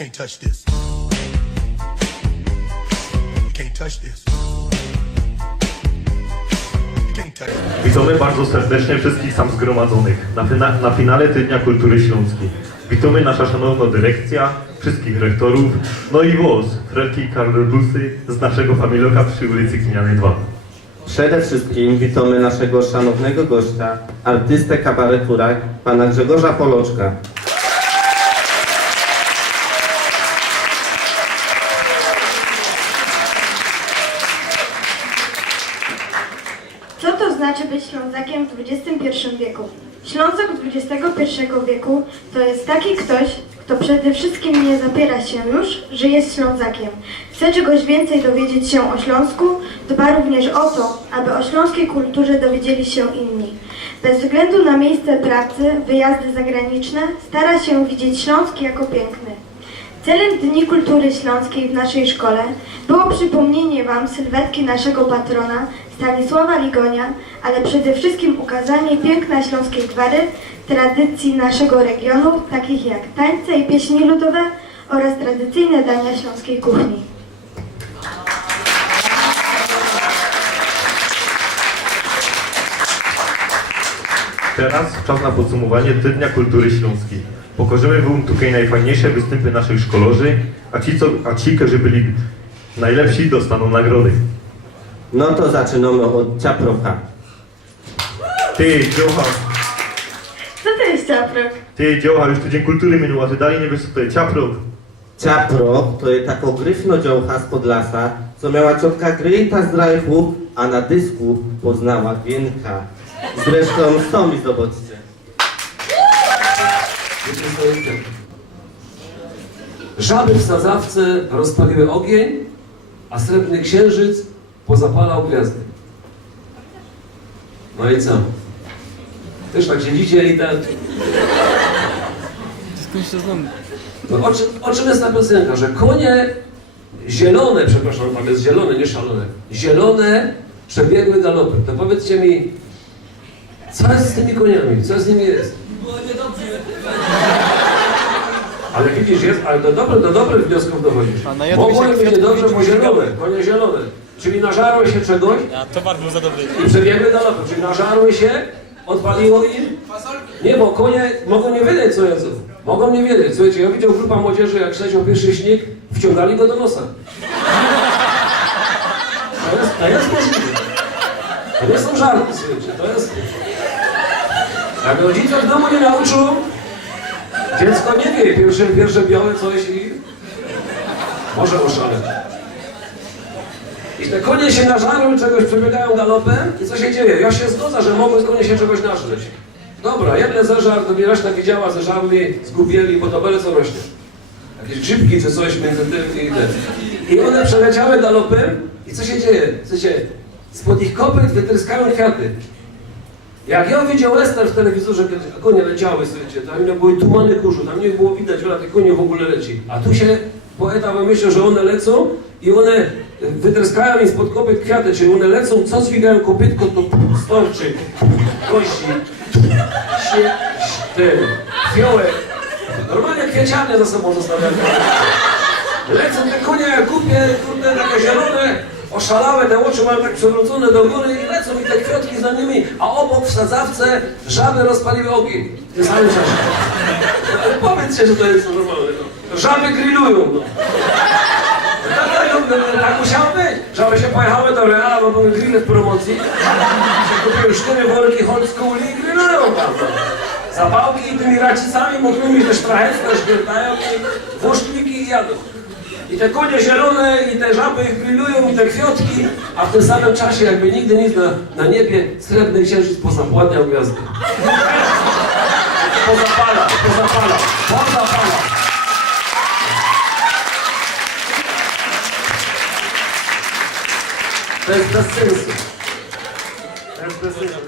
can't touch this. You can't touch this. You can't touch this. Witamy bardzo serdecznie wszystkich tam zgromadzonych na, fina- na finale Tygodnia Kultury Śląskiej. Witamy nasza szanowna dyrekcja, wszystkich rektorów, no i WOS, Frelki i Karolusy z naszego familoka przy ulicy Knianej 2. Przede wszystkim witamy naszego szanownego gościa, artystę kabaretura, pana Grzegorza Poloczka. Znaczy być Ślązakiem w XXI wieku? Ślązak XXI wieku to jest taki ktoś, kto przede wszystkim nie zapiera się już, że jest Ślązakiem. Chce czegoś więcej dowiedzieć się o Śląsku, dba również o to, aby o śląskiej kulturze dowiedzieli się inni. Bez względu na miejsce pracy, wyjazdy zagraniczne, stara się widzieć Śląsk jako piękny. Celem Dni Kultury Śląskiej w naszej szkole było przypomnienie Wam sylwetki naszego patrona Stanisława Ligonia, ale przede wszystkim ukazanie piękna śląskiej gwary, tradycji naszego regionu, takich jak tańce i pieśni ludowe oraz tradycyjne dania śląskiej kuchni. Teraz czas na podsumowanie Tygodnia Kultury Śląskiej. Pokażemy Wam tutaj najfajniejsze występy naszych szkolarzy, a ci, co, a ci, którzy byli najlepsi, dostaną nagrody. No to zaczynamy od ciaprocha. Ty, Dziocha, Co to jest ciaprok? ty, Dziocha, już tydzień kultury minął, a ty dalej nie wiesz, co to jest ciaprok. Ciaproch to jest taką gryfno dziołcha z Podlasa, co miała ciotka Gryta z Drajchu, a na dysku poznała Wienka. Zresztą sami zobaczcie. Żaby w sadzawce rozpaliły ogień, a srebrny księżyc pozapalał gwiazdy. No i co? Też tak siedzicie i tak... No, o, czym, o czym jest ta piosenka? Że konie zielone, przepraszam, pan jest zielone, nie szalone, zielone przebiegły galopem. To powiedzcie mi, co jest z tymi koniami? Co z nimi jest? Ale widzisz, jest, ale do, dobre, do dobrych wniosków dochodzisz. Mogło się im być kwiatków dobrze, i bo zielone, konie zielone. Czyli nażarły się czegoś A towar był za dobry. i przebiegły galopem. Czyli nażarły się, odpaliło im. Nie, bo konie mogą nie wiedzieć, co jedzą. Mogą nie wiedzieć. Słuchajcie, ja widział grupa młodzieży, jak śledził pierwszy śnieg, wciągali go do nosa. To jest, to jest możliwe. To nie są żarty, słuchajcie, to jest... Jak rodzice w domu nie nauczą, dziecko nie wie, pierwsze, pierwsze białe coś i może oszaleć. I te konie się nażarły, czegoś przebiegają galopem i co się dzieje? Ja się zgodzę, że mogły konie się czegoś nażreć. Dobra, jedne zeżar, drugie reszta widziała, zeżarli, zgubieli, bo to byle co rośnie. Jakieś grzybki czy coś między tym i tym. I one przeleciały galopem i co się dzieje? Co się Spod ich kopyt wytryskają kwiaty. Jak ja widział western w telewizorze, kiedy konie leciały, słuchajcie, tam nie były tumany kurzu, tam nie było widać, że te konie w ogóle leci. A tu się poeta wymyślił, że one lecą i one wytryskają im spod kopyt kwiaty, czyli one lecą, co zwigają kopytko, to storczy, kości, się, ten, fiołek. Normalnie kwieciarnie za sobą zostawiają. Lecą te konie jak kupie, kurde, takie zielone, oszalałe, te oczy mają tak przewrócone do góry i lecą i te kwiatki za nimi, a obok w sadzawce żaby rozpaliły ogień. W tym samym czasie. Ale powiedzcie, że to jest normalne. No. Żaby grillują, no. Tak, tak, musiało być. Żaby się pojechały do Reala, bo były grille w promocji. Kupiły cztery worki Holz Kuli i grillują tam. No. Zapałki i tymi racicami mokrymi te sztracheckie śmiertają i włoszczki i jadą. I te konie zielone, i te żaby ich grillują, i te kwiatki, a w tym samym czasie, jakby nigdy nic na, na niebie, srebrny księżyc pozapładniał gwiazdy. Pozapala, pozapala, pozapala. To jest bez sensu. To jest bez sensu.